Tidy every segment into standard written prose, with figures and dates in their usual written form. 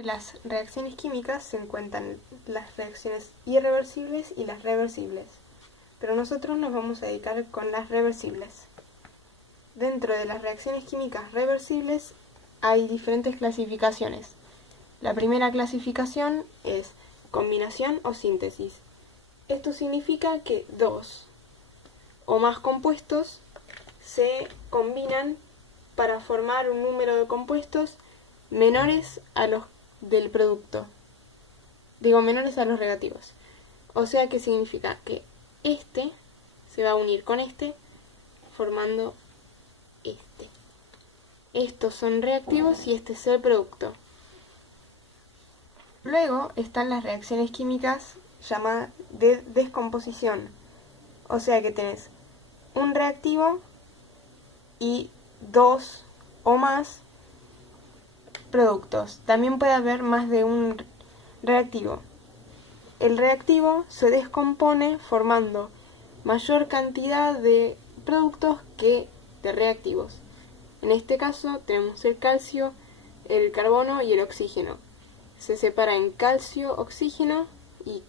En las reacciones químicas se encuentran las reacciones irreversibles y las reversibles, pero nosotros nos vamos a dedicar con las reversibles. Dentro de las reacciones químicas reversibles hay diferentes clasificaciones. La primera clasificación es combinación o síntesis. Esto significa que dos o más compuestos se combinan para formar un número de compuestos menores a los del producto. Digo, menores a los reactivos. O sea que significa que este se va a unir con este formando este. Estos son reactivos y este es el producto. Luego están las reacciones químicas llamadas de descomposición. O sea que tenés un reactivo y dos o más productos. También puede haber más de un reactivo. El reactivo se descompone formando mayor cantidad de productos que de reactivos. En este caso tenemos el calcio, el carbono y el oxígeno. Se separa en calcio, oxígeno y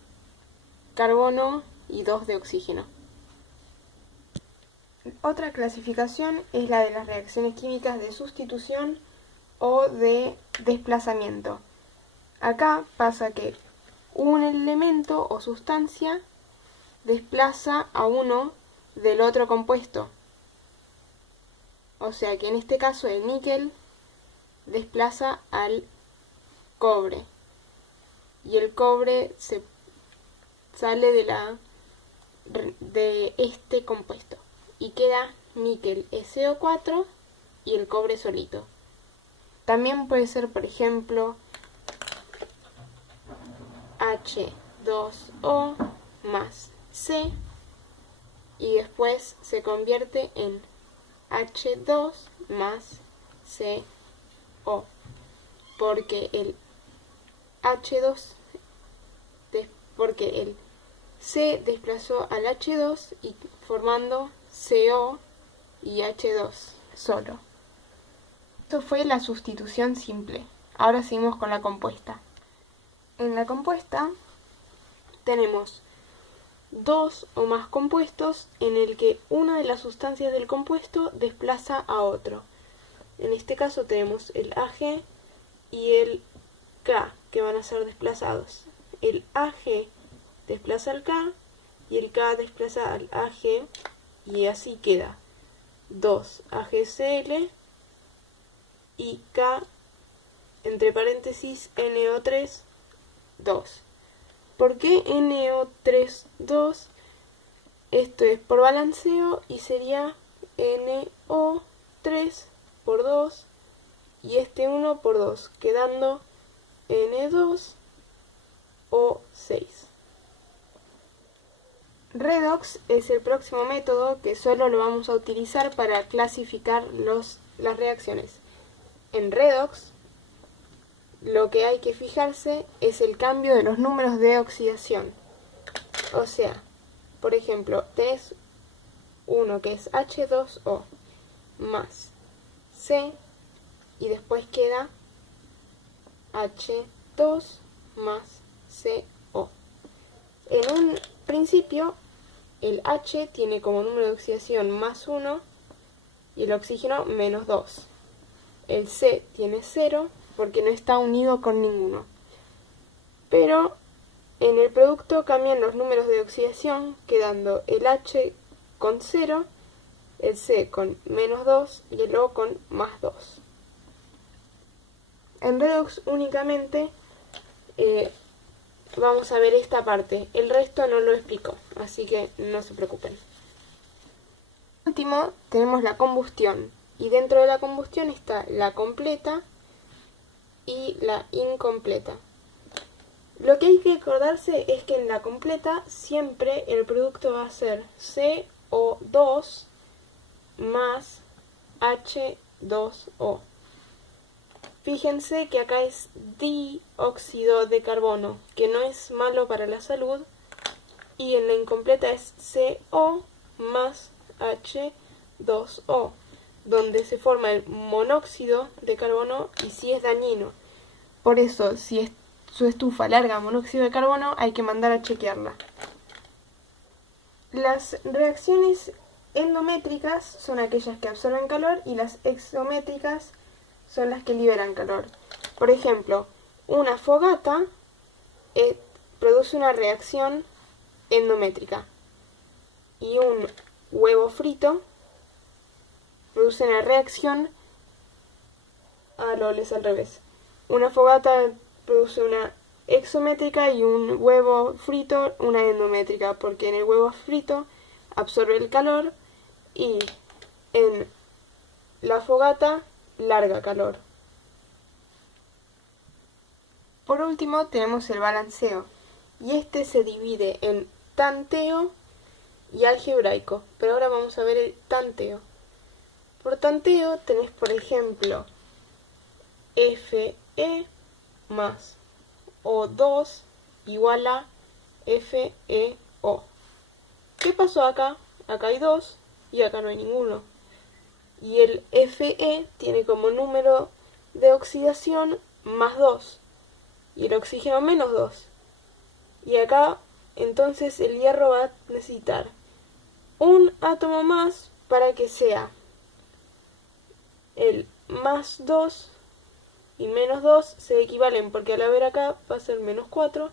carbono y 2 de oxígeno. Otra clasificación es la de las reacciones químicas de sustitución o de desplazamiento. Acá pasa que un elemento o sustancia desplaza a uno del otro compuesto. O sea que en este caso el níquel desplaza al cobre y el cobre se sale de este compuesto y queda níquel SO4 y el cobre solito. También puede ser, por ejemplo, H2O más C y después se convierte en H2 más CO, porque el porque el C desplazó al H2 y formando CO y H2 solo. Esto fue la sustitución simple. Ahora seguimos con la compuesta. En la compuesta tenemos dos o más compuestos en el que una de las sustancias del compuesto desplaza a otro. En este caso tenemos el AG y el K, que van a ser desplazados. El AG desplaza al K y el K desplaza al AG y así queda 2AgCl y K entre paréntesis NO3 2. ¿Por qué NO3 2? Esto es por balanceo y sería NO3 por 2 y este 1 por 2, quedando N2 O6. Redox es el próximo método que solo lo vamos a utilizar para clasificar las reacciones. En redox lo que hay que fijarse es el cambio de los números de oxidación. O sea, por ejemplo, tenés uno que es H2O más C y después queda H2 más CO. En un principio, el H tiene como número de oxidación más 1 y el oxígeno menos 2. El C tiene 0 porque no está unido con ninguno. Pero en el producto cambian los números de oxidación, quedando el H con 0, el C con menos 2 y el O con más 2. En redox únicamente vamos a ver esta parte, el resto no lo explico, así que no se preocupen. Por último tenemos la combustión, y dentro de la combustión está la completa y la incompleta. Lo que hay que acordarse es que en la completa siempre el producto va a ser CO2 más H2O. Fíjense que acá es dióxido de carbono, que no es malo para la salud, y en la incompleta es CO más H2O, donde se forma el monóxido de carbono y sí es dañino. Por eso, si su estufa larga monóxido de carbono, hay que mandar a chequearla. Las reacciones endométricas son aquellas que absorben calor y las exométricas son las que liberan calor. Por ejemplo, una fogata produce una reacción endométrica y un huevo frito produce una reacción es al revés. Una fogata produce una exométrica y un huevo frito una endométrica, porque en el huevo frito absorbe el calor y en la fogata larga calor. Por último tenemos el balanceo, y este se divide en tanteo y algebraico, pero ahora vamos a ver el tanteo. Por tanteo tenés, por ejemplo, Fe más O2 igual a FeO. ¿Qué pasó acá? Acá hay 2 y acá no hay ninguno. Y el Fe tiene como número de oxidación más 2 y el oxígeno menos 2. Y acá entonces el hierro va a necesitar un átomo más para que sea el más 2 y menos 2 se equivalen, porque al haber acá va a ser menos 4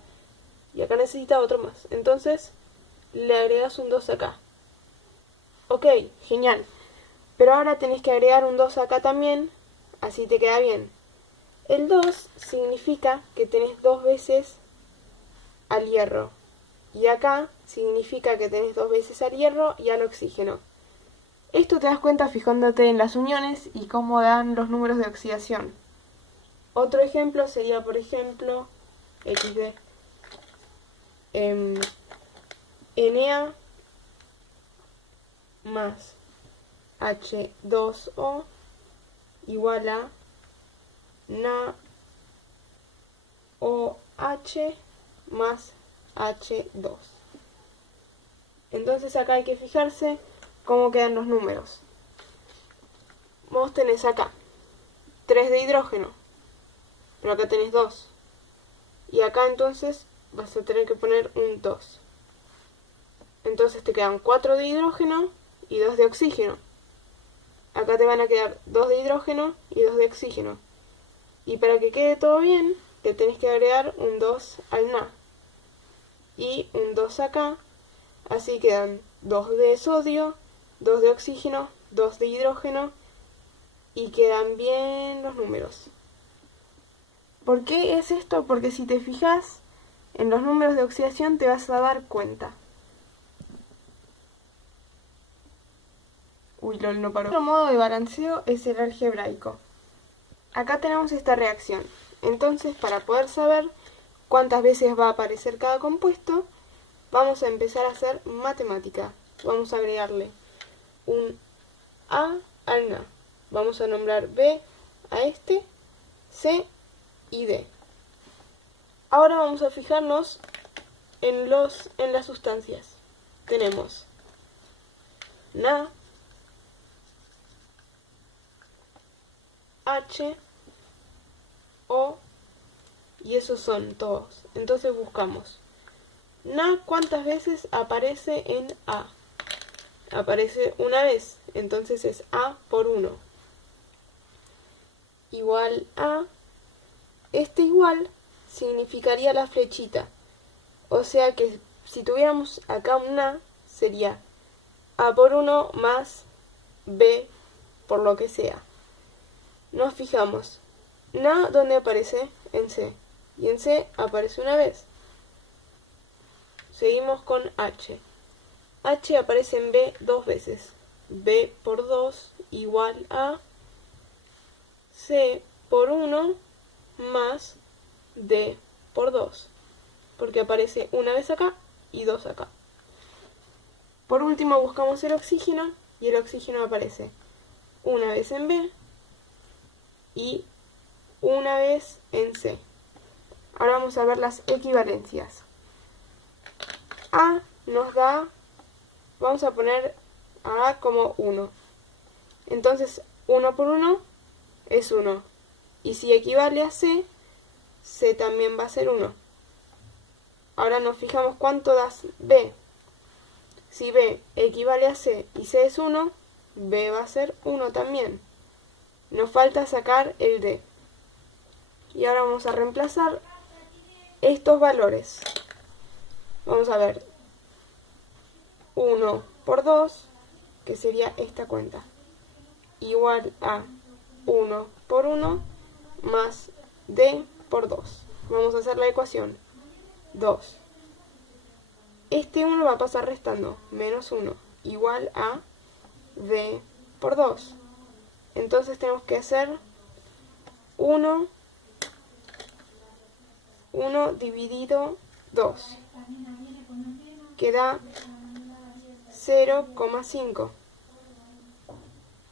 y acá necesita otro más. Entonces le agregas un 2 acá. Ok, genial. Pero ahora tenés que agregar un 2 acá también, así te queda bien. El 2 significa que tenés 2 veces al hierro. Y acá significa que tenés 2 veces al hierro y al oxígeno. Esto te das cuenta fijándote en las uniones y cómo dan los números de oxidación. Otro ejemplo sería, por ejemplo, XD. Na más H2O igual a NaOH más H2. Entonces acá hay que fijarse cómo quedan los números. Vos tenés acá 3 de hidrógeno, pero acá tenés 2. Y acá entonces vas a tener que poner un 2. Entonces te quedan 4 de hidrógeno y 2 de oxígeno. Acá te van a quedar 2 de hidrógeno y 2 de oxígeno. Y para que quede todo bien, te tenés que agregar un 2 al Na. Y un 2 acá. Así quedan 2 de sodio, 2 de oxígeno, 2 de hidrógeno. Y quedan bien los números. ¿Por qué es esto? Porque si te fijas en los números de oxidación te vas a dar cuenta. No paró. Otro modo de balanceo es el algebraico. Acá tenemos esta reacción. Entonces, para poder saber cuántas veces va a aparecer cada compuesto, vamos a empezar a hacer matemática. Vamos a agregarle un A al Na. Vamos a nombrar B a este, C y D. Ahora vamos a fijarnos en las sustancias. Tenemos Na, H, O, y esos son todos. Entonces buscamos Na, ¿cuántas veces aparece en A? Aparece una vez, entonces es A por 1. Igual a, este igual significaría la flechita. O sea que si tuviéramos acá un A, sería A por 1 más B por lo que sea. Nos fijamos. Na, ¿dónde aparece? En C. Y en C aparece una vez. Seguimos con H. H aparece en B 2 veces. B por 2 igual a C por 1 más D por 2. Porque aparece una vez acá y 2 acá. Por último buscamos el oxígeno y el oxígeno aparece una vez en B y una vez en C. Ahora vamos a ver las equivalencias. A nos da, vamos a poner a A como 1. Entonces 1 por 1 es 1. Y si equivale a C, C también va a ser 1. Ahora nos fijamos cuánto da B. Si B equivale a C y C es 1, B va a ser 1 también. Nos falta sacar el D. Y ahora vamos a reemplazar estos valores. Vamos a ver. 1 por 2, que sería esta cuenta, igual a 1 por 1 más D por 2. Vamos a hacer la ecuación. 2. Este 1 va a pasar restando. Menos 1 igual a D por 2. Entonces tenemos que hacer 1 dividido 2, que da 0,5.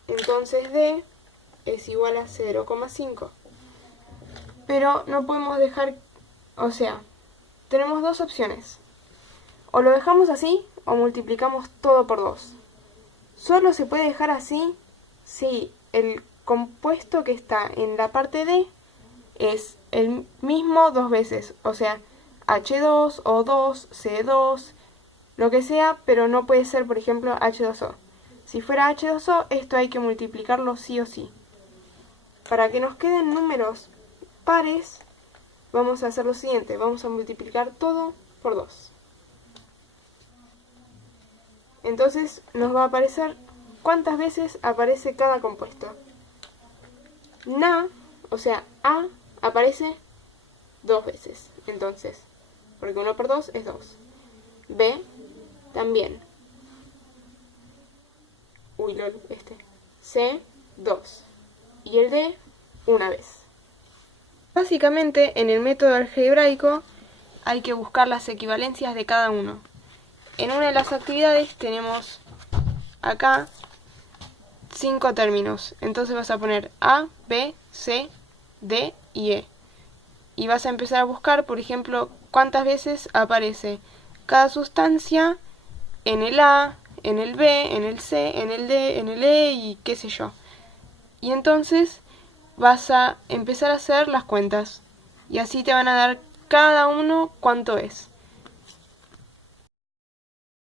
Entonces D es igual a 0,5. Pero no podemos dejar, o sea, tenemos dos opciones. O lo dejamos así o multiplicamos todo por 2. Solo se puede dejar así si el compuesto que está en la parte D es el mismo dos veces, o sea, H2, O2, C2, lo que sea, pero no puede ser, por ejemplo, H2O. Si fuera H2O, esto hay que multiplicarlo sí o sí. Para que nos queden números pares, vamos a hacer lo siguiente, vamos a multiplicar todo por 2. Entonces nos va a aparecer cuántas veces aparece cada compuesto. Na, o sea, A, aparece 2 veces, entonces, porque 1 por 2 es 2. B, también. Uy, lol, C, 2. Y el D, una vez. Básicamente, en el método algebraico hay que buscar las equivalencias de cada uno. En una de las actividades tenemos acá 5 términos. Entonces vas a poner A, B, C, D y E. Y vas a empezar a buscar, por ejemplo, cuántas veces aparece cada sustancia en el A, en el B, en el C, en el D, en el E y qué sé yo. Y entonces vas a empezar a hacer las cuentas. Y así te van a dar cada uno cuánto es.